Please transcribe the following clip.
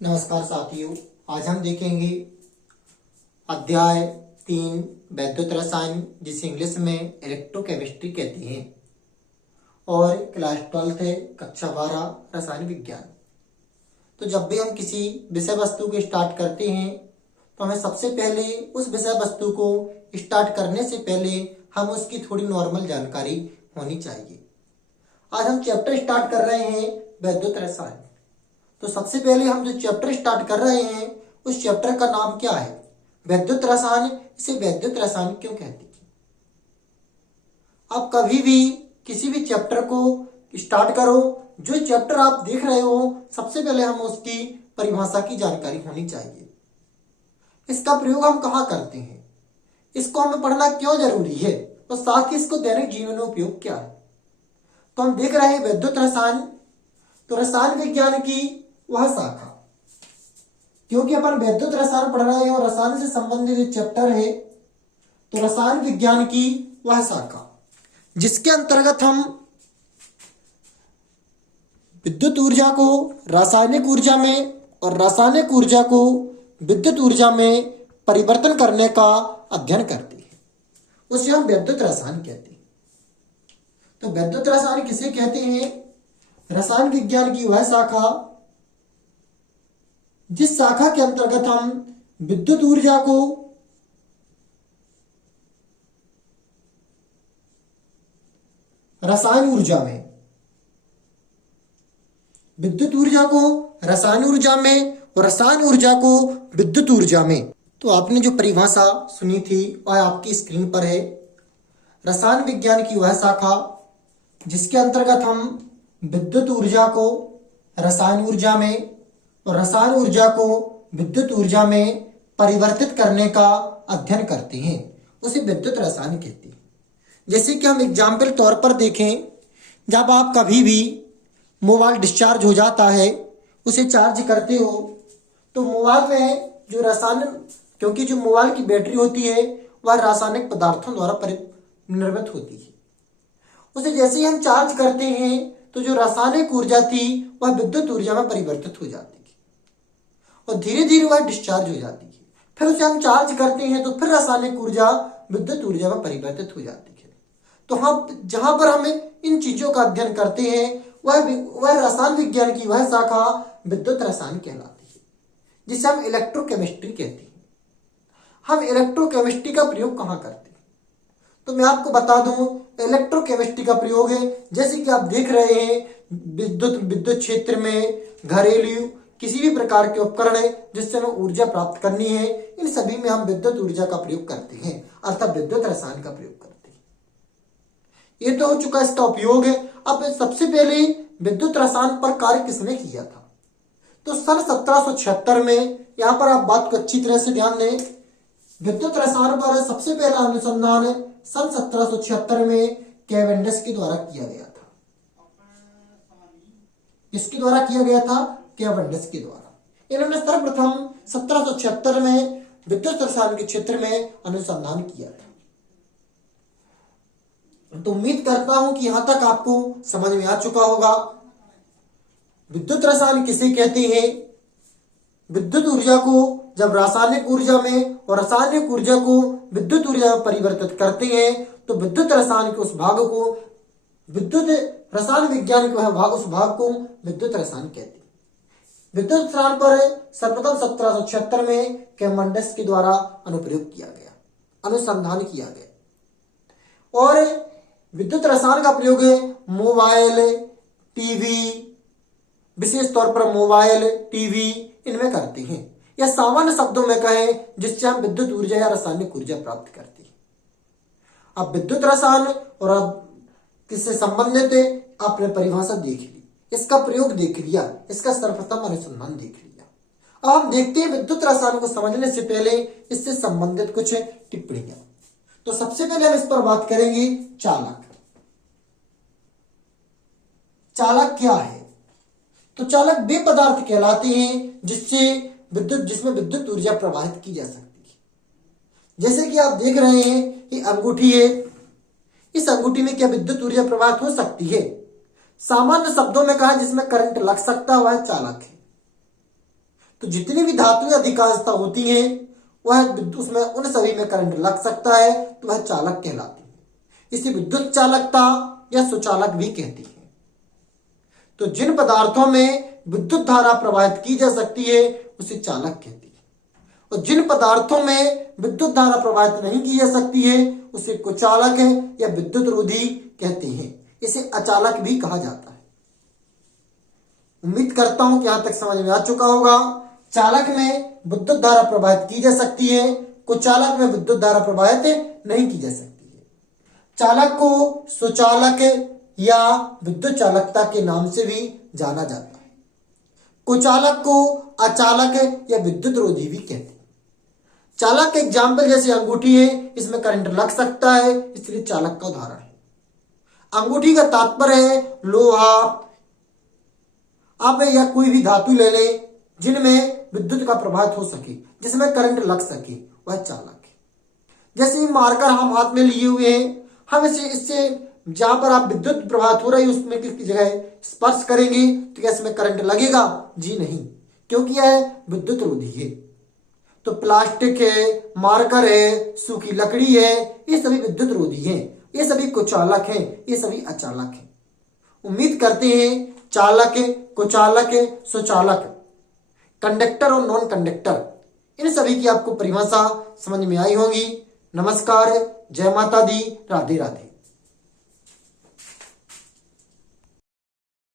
नमस्कार साथियों, आज हम देखेंगे अध्याय 3 वैद्युत रसायन, जिसे इंग्लिश में इलेक्ट्रोकेमिस्ट्री कहते हैं, और क्लास 12 है, कक्षा 12 रसायन विज्ञान। तो जब भी हम किसी विषय वस्तु को स्टार्ट करते हैं तो हमें सबसे पहले उस विषय वस्तु को स्टार्ट करने से पहले हम उसकी थोड़ी नॉर्मल जानकारी होनी चाहिए। आज हम चैप्टर स्टार्ट कर रहे हैं वैद्युत रसायन। तो सबसे पहले हम जो चैप्टर स्टार्ट कर रहे हैं उस चैप्टर का नाम क्या है? वैद्युत रसायन। इसे वैद्युत रसायन क्यों कहते हैं? आप कभी भी किसी भी चैप्टर को स्टार्ट करो, जो चैप्टर आप देख रहे हो सबसे पहले हम उसकी परिभाषा की जानकारी होनी चाहिए। इसका प्रयोग हम कहाँ करते हैं, इसको हमें पढ़ना क्यों जरूरी है, और साथ ही इसको दैनिक जीवन में उपयोग क्या है। तो हम देख रहे हैं वैद्युत रसायन। तो रसायन विज्ञान की वह शाखा, क्योंकि अपन वैद्युत रसायन पढ़ रहे हैं और रसायन से संबंधित चैप्टर है, तो रसायन विज्ञान की वह शाखा जिसके अंतर्गत हम विद्युत ऊर्जा को रासायनिक ऊर्जा में और रासायनिक ऊर्जा को विद्युत ऊर्जा में परिवर्तन करने का अध्ययन करते हैं, उसे हम वैद्युत रसायन कहते हैं। तो वैद्युत रसायन किसे कहते हैं? रसायन विज्ञान की वह शाखा जिस शाखा के अंतर्गत हम विद्युत ऊर्जा को रसायन ऊर्जा में, विद्युत ऊर्जा को रसायन ऊर्जा में और रसायन ऊर्जा को विद्युत ऊर्जा में। तो आपने जो परिभाषा सुनी थी वह आपकी स्क्रीन पर है। रसायन विज्ञान की वह शाखा जिसके अंतर्गत हम विद्युत ऊर्जा को रसायन ऊर्जा में और रसायन ऊर्जा को विद्युत ऊर्जा में परिवर्तित करने का अध्ययन करते हैं, उसे विद्युत रसायन कहते हैं। जैसे कि हम एग्जाम्पल तौर पर देखें, जब आप कभी भी मोबाइल डिस्चार्ज हो जाता है, उसे चार्ज करते हो, तो मोबाइल में जो रसायन, क्योंकि जो मोबाइल की बैटरी होती है वह रासायनिक पदार्थों द्वारा निर्मित होती है, उसे जैसे ही हम चार्ज करते हैं तो जो रासायनिक ऊर्जा थी वह विद्युत ऊर्जा में परिवर्तित हो जाती है और धीरे धीरे वह डिस्चार्ज हो जाती है। फिर उसे हम चार्ज करते हैं तो फिर रासायनिक ऊर्जा विद्युत ऊर्जा में परिवर्तित हो जाती है। तो हम जहां पर हमें इन चीजों का अध्ययन करते हैं वह रसायन विज्ञान की वह शाखा विद्युत रसायन कहलाती है, जिसे हम इलेक्ट्रोकेमिस्ट्री कहते हैं। हम इलेक्ट्रोकेमिस्ट्री का प्रयोग कहाँ करते हैं? तो मैं आपको बता दूं, इलेक्ट्रोकेमिस्ट्री का प्रयोग है, जैसे कि आप देख रहे हैं, विद्युत क्षेत्र में घरेलू किसी भी प्रकार के उपकरण है जिससे हमें ऊर्जा प्राप्त करनी है, इन सभी में हम विद्युत ऊर्जा का प्रयोग करते हैं, अर्थात विद्युत रसायन का प्रयोग करते हैं। ये तो हो चुका इसका उपयोग है। अब सबसे पहले विद्युत रसायन पर कार्य किसने किया था? तो सन 1776 में, यहां पर आप बात को अच्छी तरह से ध्यान दें, विद्युत रसायन पर सबसे पहला अनुसंधान सन 1776 में कैवेंडिश के द्वारा किया गया था। किसके द्वारा किया गया था? कैवेंडिश के द्वारा। इन्होंने सर्वप्रथम 1776 में विद्युत रसायन के क्षेत्र में अनुसंधान किया था। तो उम्मीद करता हूं कि यहां तक आपको समझ में आ चुका होगा। विद्युत रसायन किसे कहते हैं? विद्युत ऊर्जा को जब रासायनिक ऊर्जा में और रासायनिक ऊर्जा को विद्युत ऊर्जा में परिवर्तित करते हैं तो विद्युत रसायन के उस भाग को, विद्युत रसायन विज्ञान के उस भाग को विद्युत रसायन कहते हैं। विद्युत रसायन पर सर्वप्रथम 1776 में कैवेंडिश के द्वारा अनुप्रयोग किया गया, अनुसंधान किया गया। और विद्युत रसायन का प्रयोग मोबाइल, टीवी, विशेष तौर पर मोबाइल, टीवी, इनमें करते हैं, या सामान्य शब्दों में कहें जिससे हम विद्युत ऊर्जा या रासायनिक ऊर्जा प्राप्त करते हैं। अब विद्युत रसायन और अब किससे संबंधित है, आपने परिभाषा देख ली, इसका प्रयोग देख लिया, इसका सर्वप्रथम अनुसंधान देख लिया। अब हम देखते हैं विद्युत रसायन को समझने से पहले इससे संबंधित कुछ टिप्पणियां। तो सबसे पहले हम इस पर बात करेंगे चालक। चालक क्या है? तो चालक वे पदार्थ कहलाते हैं जिसमें विद्युत ऊर्जा प्रवाहित की जा सकती है। जैसे कि आप देख रहे हैं कि अंगूठी है, इस अंगूठी में क्या विद्युत ऊर्जा प्रवाहित हो सकती है? सामान्य शब्दों में कहा जिसमें करंट लग सकता है वह चालक है। तो जितनी भी धातुएं अधिकांशतः होती हैं वह उसमें उन सभी में करंट लग सकता है, तो वह चालक कहलाती है। इसे विद्युत चालकता या सुचालक भी कहती है। तो जिन पदार्थों में विद्युत धारा प्रवाहित की जा सकती है उसे चालक कहती है, और जिन पदार्थों में विद्युत धारा प्रवाहित नहीं की जा सकती है उसे कुचालक है या विद्युत रोधी कहते हैं। इसे अचालक भी कहा जाता है। उम्मीद करता हूं कि यहां तक समझ में आ चुका होगा। चालक में विद्युत धारा प्रवाहित की जा सकती है, कुचालक में विद्युत धारा प्रवाहित नहीं की जा सकती है। चालक को सुचालक या विद्युत चालकता के नाम से भी जाना जाता है। कुचालक को अचालक या विद्युत रोधी भी कहते हैं। चालक के एग्जाम्पल जैसे अंगूठी है, इसमें करंट लग सकता है, इसलिए चालक का उदाहरण है। अंगूठी का तात्पर्य है लोहा, आप या कोई भी धातु ले लें जिनमें विद्युत का प्रवाहित हो सके, जिसमें करंट लग सके, वह चालक है। जैसे मार्कर हम हाथ में लिए हुए हैं, हम इससे जहां पर आप विद्युत प्रवाहित हो रही है उसमें किसकी जगह स्पर्श करेंगे तो क्या इसमें करंट लगेगा? जी नहीं, क्योंकि यह विद्युत रोधी है। तो प्लास्टिक है, मार्कर है, सूखी लकड़ी है, ये सभी विद्युत रोधी हैं, ये सभी कुचालक हैं, ये सभी अचालक हैं। उम्मीद करते हैं चालक, कुचालक, सुचालक, कंडक्टर और नॉन कंडक्टर, इन सभी की आपको परिभाषा समझ में आई होगी। नमस्कार, जय माता दी, राधे राधे।